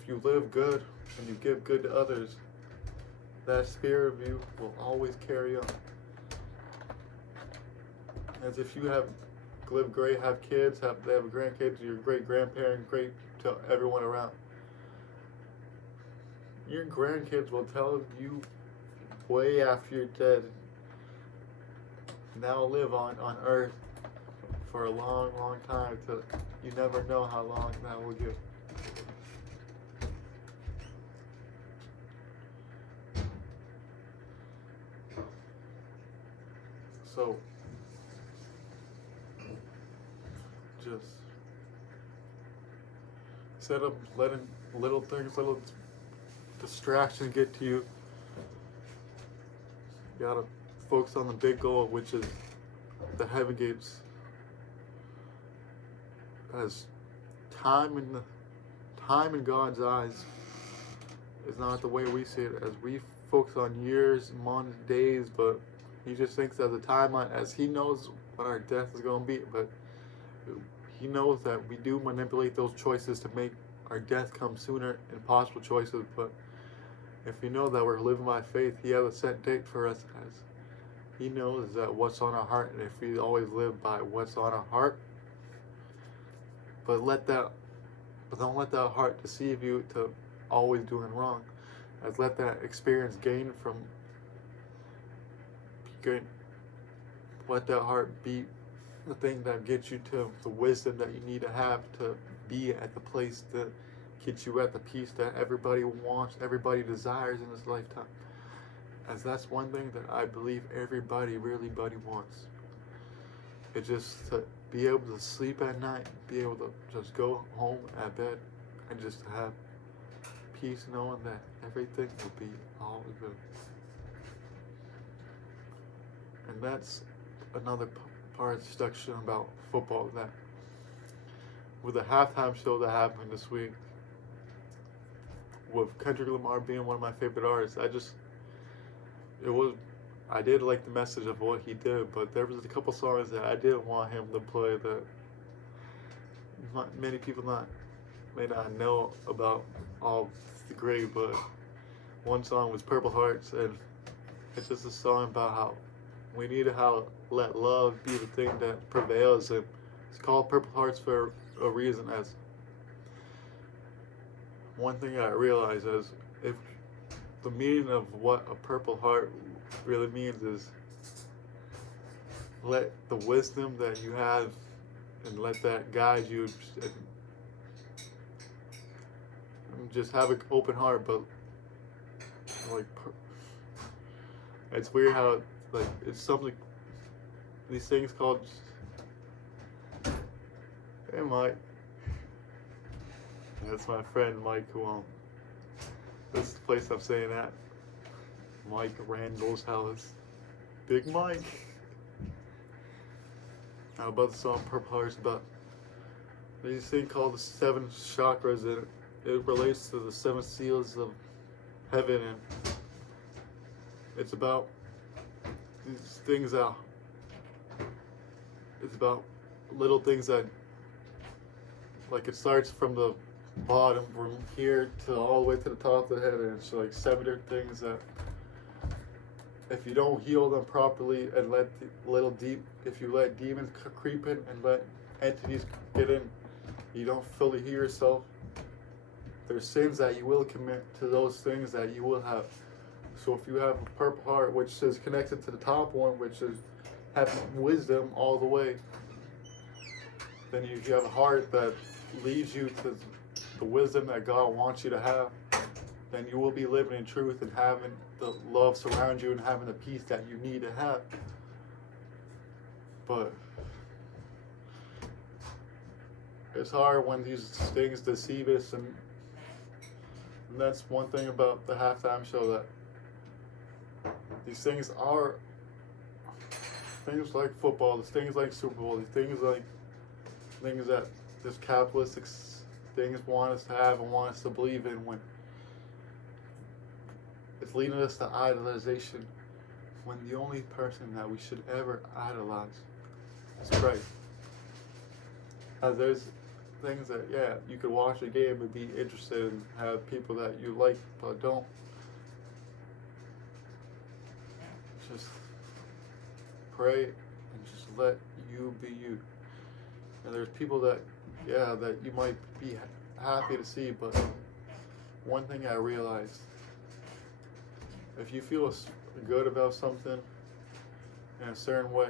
if you live good and you give good to others, that spirit of you will always carry on. As if you live great, have kids, have grandkids, your great grandparent, great to everyone around. Your grandkids will tell you way after you're dead. Now live on earth for a long, long time. You never know how long that will get. So just instead of letting little things, little distractions get to you, you gotta focus on the big goal, which is the heaven gates. As time in God's eyes is not the way we see it. As we focus on years, months, days, but He just thinks as a timeline, as He knows when our death is going to be. But He knows that we do manipulate those choices to make our death come sooner, impossible choices. But if we know that we're living by faith, He has a set date for us. As He knows that what's on our heart, and if we always live by what's on our heart, but don't let that heart deceive you to always doing wrong. As let that experience let that heart be the thing that gets you to the wisdom that you need to have to be at the place that gets you at the peace that everybody wants, everybody desires in this lifetime. As that's one thing that I believe everybody really wants. It's just to be able to sleep at night, be able to just go home at bed, and just to have peace knowing that everything will be all good. And that's another part section about football, that with the halftime show that happened this week, with Kendrick Lamar being one of my favorite artists, I did like the message of what he did, but there was a couple songs that I didn't want him to play that many people may not know about all the great, but one song was Purple Hearts, and it's just a song about how we need to let love be the thing that prevails, and it's called Purple Hearts for a reason. As one thing I realized is if the meaning of what a purple heart really means is let the wisdom that you have and let that guide you, and just have an open heart. But like, it's weird how it's something, these things called, hey Mike, that's my friend Mike, who this is the place I'm staying at, Mike Randall's house, Big Mike. Now about the song Purple Hearts, about these thing called the 7 chakras, and it relates to the 7 seals of heaven, and it's about these things that, it's about little things that, like, it starts from the bottom, from here to all the way to the top of the head, and it's like 7 different things that if you don't heal them properly and if you let demons creep in and let entities get in, you don't fully heal yourself, there's sins that you will commit to those things that you will have. So if you have a purple heart, which is connected to the top one, which is having wisdom all the way, then if you have a heart that leads you to the wisdom that God wants you to have, then you will be living in truth and having the love surround you and having the peace that you need to have. But it's hard when these things deceive us, and that's one thing about the halftime show, that these things are things like football, these things like Super Bowl, these things that this capitalistic things want us to have and want us to believe in, when it's leading us to idolization, when the only person that we should ever idolize is Christ. There's things that, yeah, you could watch a game and be interested and have people that you like but don't. Just pray and just let you be you. And there's people that, yeah, that you might be happy to see, but one thing I realized, if you feel good about something in a certain way,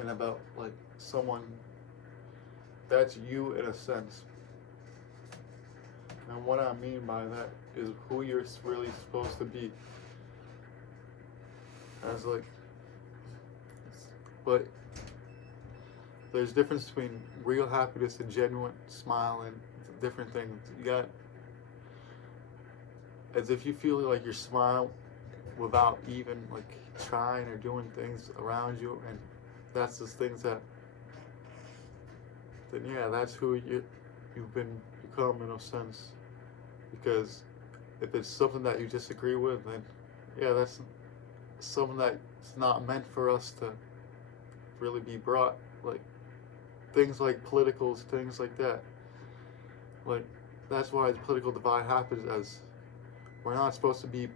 and about like someone, that's you in a sense. And what I mean by that is who you're really supposed to be. As like, but there's a difference between real happiness and genuine smile and different things. You got, as if you feel like you're smiling without even like trying or doing things around you, and that's just things that, then yeah, that's who you've become in a sense. Because if it's something that you disagree with, then yeah, that's something that's not meant for us to really be brought, like things like politicals, things like that. Like, that's why the political divide happens, as we're not supposed to be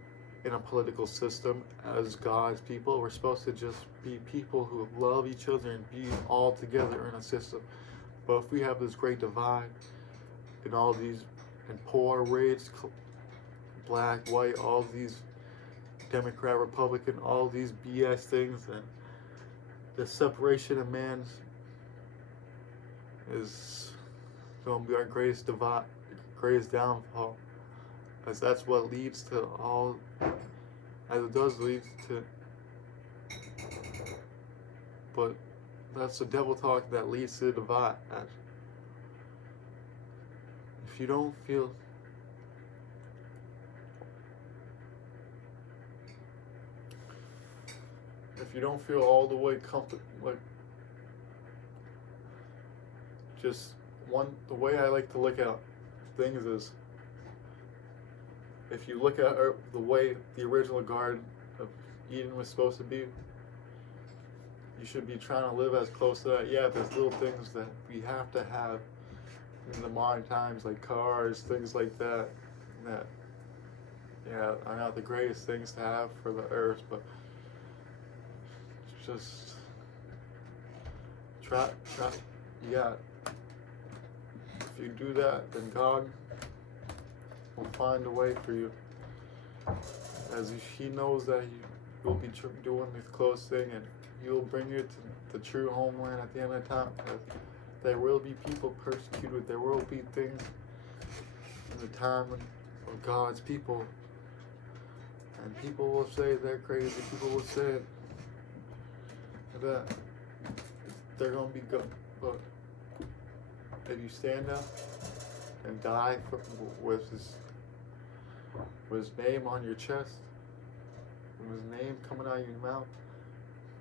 in a political system as God's people. We're supposed to just be people who love each other and be all together in a system. But if we have this great divide in all these, in poor, rich, black, white, all these Democrat, Republican, all these BS things, and the separation of man is going to be our greatest divide, greatest downfall, as that's what leads to all, as it does lead to, but that's the devil talk that leads to the divide. If you don't feel, all the way comfortable, like, just the way I like to look at things is, if you look at the way the original Garden of Eden was supposed to be, you should be trying to live as close to that. Yeah, there's little things that we have to have in the modern times, like cars, things like that, yeah, are not the greatest things to have for the earth, but just try, yeah. If you do that, then God will find a way for you, as He knows that you'll be doing this close thing, and He will bring you to the true homeland at the end of the time. There will be people persecuted. There will be things in the time of God's people, and people will say they're crazy. People will say that they're going to be good, but if you stand up and die with His name on your chest, with His name coming out of your mouth,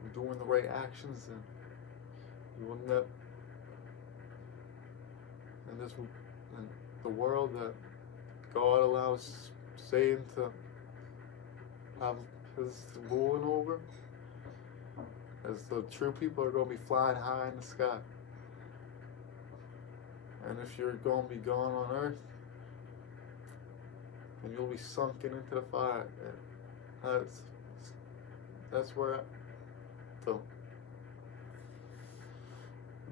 and doing the right actions, and you will not. And the world that God allows Satan to have His ruling over, as the true people are going to be flying high in the sky. And if you're going to be gone on earth, and you'll be sunken into the fire. That's where and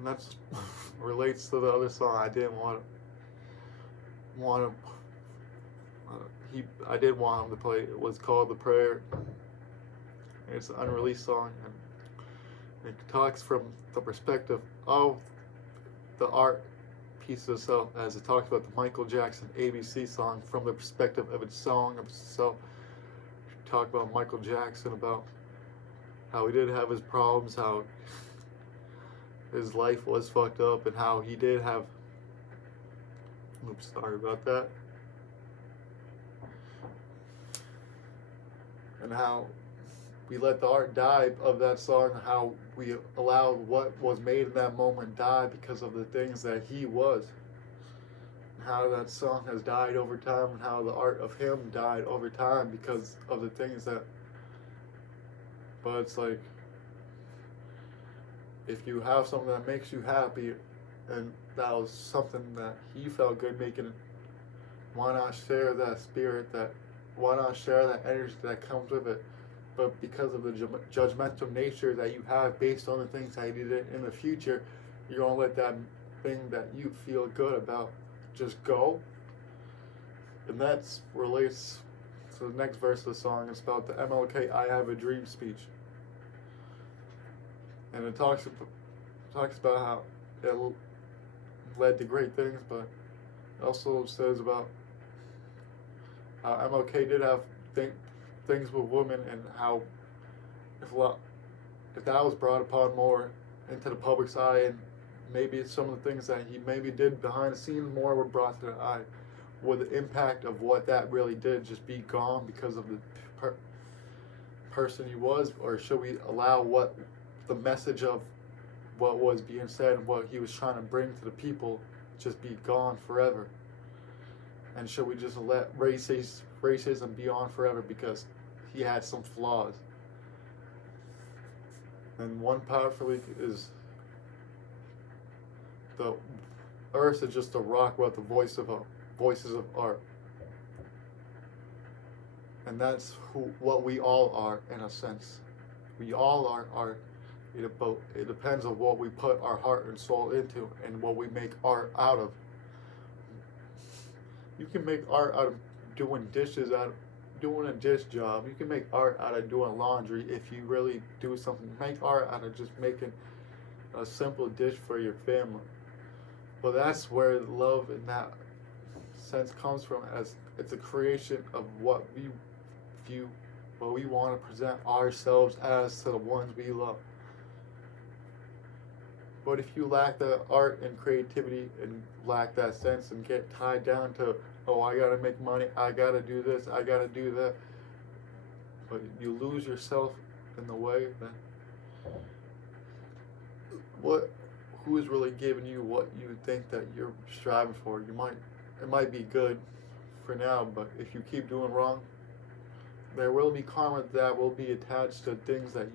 that's relates to the other song. I didn't want I did want him to play. It was called The Prayer. It's an unreleased song, and it talks from the perspective of the art piece itself, as it talks about the Michael Jackson ABC song from the perspective of its song itself. Talk about Michael Jackson, about how he did have his problems, how his life was fucked up, and how he did have, oops, sorry about that, and how we let the art die of that song, how we allowed what was made in that moment die because of the things that he was, and how that song has died over time, and how the art of him died over time because of the things that, but it's like, if you have something that makes you happy, and that was something that he felt good making. Why not share that spirit? Why not share that energy that comes with it? But because of the judgmental nature that you have based on the things that you did in the future, you're gonna let that thing that you feel good about just go. And that's relates to the next verse of the song. It's about the MLK "I Have a Dream" speech, and it talks about how it led to great things, but it also says about how MLK did have things with women, and how if that was brought upon more into the public's eye, and maybe some of the things that he maybe did behind the scenes more were brought to the eye, would the impact of what that really did just be gone because of the person he was? Or should we allow what the message of what was being said and what he was trying to bring to the people just be gone forever? And should we just let racism be on forever because he had some flaws? And one powerfully is the earth is just a rock without the voices of art. And that's what we all are, in a sense. We all are art. It depends on what we put our heart and soul into and what we make art out of. You can make art out of doing dishes, out of doing a dish job. You can make art out of doing laundry if you really do something. Make art out of just making a simple dish for your family. But that's where love in that sense comes from, as it's a creation of what we view, what we want to present ourselves as to the ones we love. But if you lack the art and creativity and lack that sense and get tied down to, oh, I gotta make money, I gotta do this, I gotta do that, but you lose yourself in the way, then who is really giving you what you think that you're striving for? It might be good for now, but if you keep doing wrong, there will be karma that will be attached to things that you